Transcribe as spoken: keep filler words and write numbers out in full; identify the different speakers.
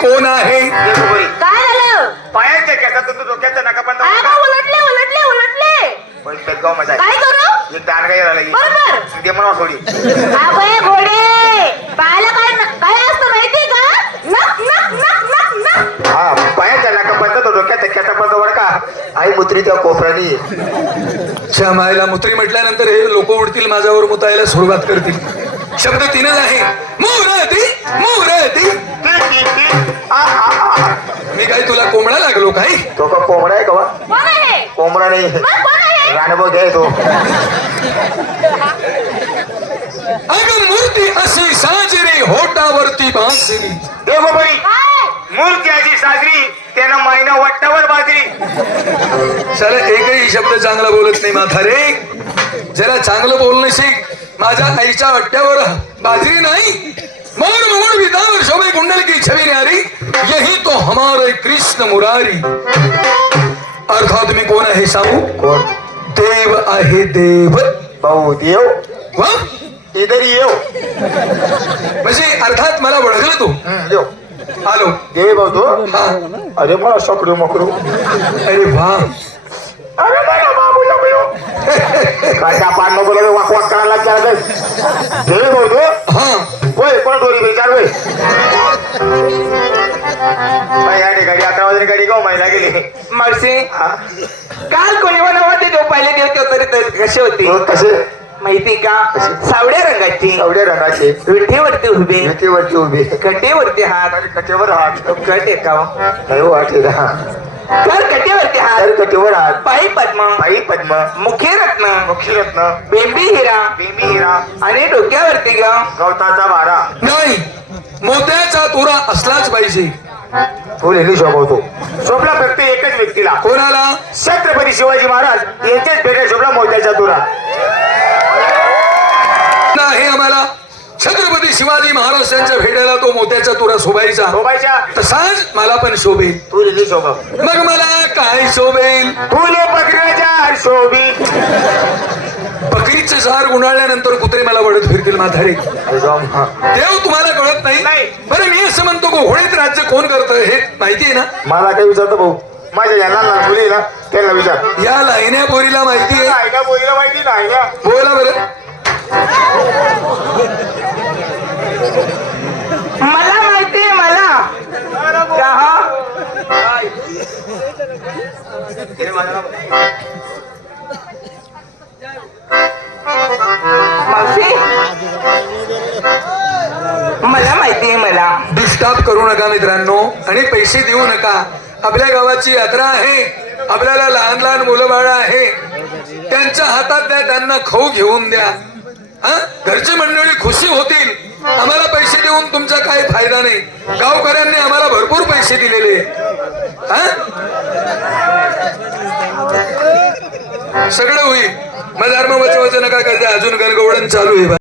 Speaker 1: कोण आहे?
Speaker 2: काय झालं?
Speaker 3: पायाच्या केसात तू डोक्याचा नका पण
Speaker 2: आगा उलटले उलटले उलटले
Speaker 3: पेटगाव मजा
Speaker 2: काय करू?
Speaker 3: एक दान काय झाला
Speaker 2: बरोबर.
Speaker 3: दे म्हणा थोडी
Speaker 2: अबे घोडे पायाला काय काय असतं माहिती का? नक नक नक नक नक.
Speaker 3: हा पायाच्या नका पण तो डोक्याचा केसा पण वडका आई मुत्री त्या कोपरानी
Speaker 1: च्या मायला मुत्री म्हटल्यानंतर हे लोक उडतील माझ्यावर मुतायला सुरुवात करतील. शब्द तीनच आहे, मूर्ती मूर्ती. मी काय तुला कोंबडा लागलो काय?
Speaker 3: तो का कोंबडा आहे का वा?
Speaker 2: कोण आहे?
Speaker 3: कोंबडा नाही
Speaker 2: मग कोण आहे?
Speaker 3: रानबो घ्याय तो
Speaker 1: अगं मूर्ती अशी साजरी होटावरती बासरी.
Speaker 3: देवबरी
Speaker 2: काय?
Speaker 3: मूर्ती अशी साजरी त्यानं महिना वट्टावर बाजरी.
Speaker 1: साला एकही शब्द चांगला बोलत नाही म्हातारे. जरा चांगलं बोलणं शिक. माझ्या आईच्या अट्ट्यावर बाजरी नाही. मोर मोर विदावर शोभे कुंडल की छवि न्यारी, यही तो हमारे कृष्ण मुरारी. अर्थात मी कोण आहे सांगू?
Speaker 3: कोण?
Speaker 1: देव आहे देव.
Speaker 3: भाऊ देव
Speaker 1: वा
Speaker 3: इधर येऊ
Speaker 1: म्हणजे अर्थात मला ओळखलं तू.
Speaker 3: देव
Speaker 1: आलो.
Speaker 3: देव भाऊ तो
Speaker 1: हा
Speaker 3: अरे मला शकरू मकरू
Speaker 1: अरे वा
Speaker 3: अरे मला बाबू नको काय त्या पान बोला वाक वाक करायला लागला. देव भाऊ तो
Speaker 1: हा
Speaker 3: होय कोण डोरी विचार होय या ठिकाणी अकरा वाजता गाडी गाव महिला गेली.
Speaker 4: मावशी
Speaker 3: हा
Speaker 4: काल कोणी होते जो पहिले दिवस तरी तर कसे होते
Speaker 3: तो कसे
Speaker 4: माहिती का? सावड्या रंगाची,
Speaker 3: सावड्या रंगाचे
Speaker 4: विठेवरती उभे,
Speaker 3: विटेवरती उभे
Speaker 4: कटेवरती हात,
Speaker 3: कटेवर हात
Speaker 4: कट एकाव
Speaker 3: नाही वाटले
Speaker 4: तर कटेवरती हात,
Speaker 3: तर कटेवर हात
Speaker 4: पायी पद्म,
Speaker 3: पायी पद्म
Speaker 4: मुखे रत्न,
Speaker 3: मुखीरत्न
Speaker 4: बेंबी हिरा
Speaker 3: बेबी हिरा
Speaker 4: आणि डोक्यावरती ग
Speaker 3: गवताचा वारा
Speaker 1: नाही, मोत्याचा तुरा असलाच पाहिजे.
Speaker 3: तो नेहमी शोभवतो. शोभला फक्त एकच व्यक्तीला,
Speaker 1: कोणाला?
Speaker 3: छत्रपती शिवाजी महाराज यांचेच भेटा शोभला मोत्याच्या तुरा.
Speaker 1: आहे आम्हाला छत्रपती शिवाजी महाराजांच्या भेटायला तो मोत्याचा तुरा शोभायचा.
Speaker 3: शोभायच्या
Speaker 1: तसाच मला पण शोभेल.
Speaker 3: तू नेहमी शोभव.
Speaker 1: मग मला काय शोभेल?
Speaker 3: फुले पकडायच्या शोभी
Speaker 1: बकरीचे झाड गुंडाळल्यानंतर कुत्रे मला वडत फिरतील म्हातारे. देव तुम्हाला कळत नाही.
Speaker 3: नाही.
Speaker 1: बरं मी असं म्हणतो की घोडीत राज्य कोण करतं हे माहिती आहे ना?
Speaker 3: मला काय विचारतो भाऊ, माझ्या याला लहान मुली ना त्यांना विचार.
Speaker 1: या लाईन्या पोरीला माहिती आहे.
Speaker 3: नाही का बोलीला माहिती नाही का?
Speaker 1: बोला बरं.
Speaker 4: मला माहिती आहे मला का हा? मावशी मला माहिती आहे मला.
Speaker 1: डिस्टर्ब करू नका मित्रांनो आणि पैसे देऊ नका. आपल्या गावाची यात्रा आहे, आपल्याला लहान लहान मुलं बाळ आहे, त्यांच्या हातात द्या, त्यांना खाऊ घेऊन द्या. हा घरची मंडळी खुशी होतील. आम्हाला पैसे देऊन तुमचा काही फायदा नाही. गावकऱ्यांनी आम्हाला भरपूर पैसे दिलेले. हा सगळं होईल. मग धर्म वच वच नका करता. अजून गणगवळण चालू आहे.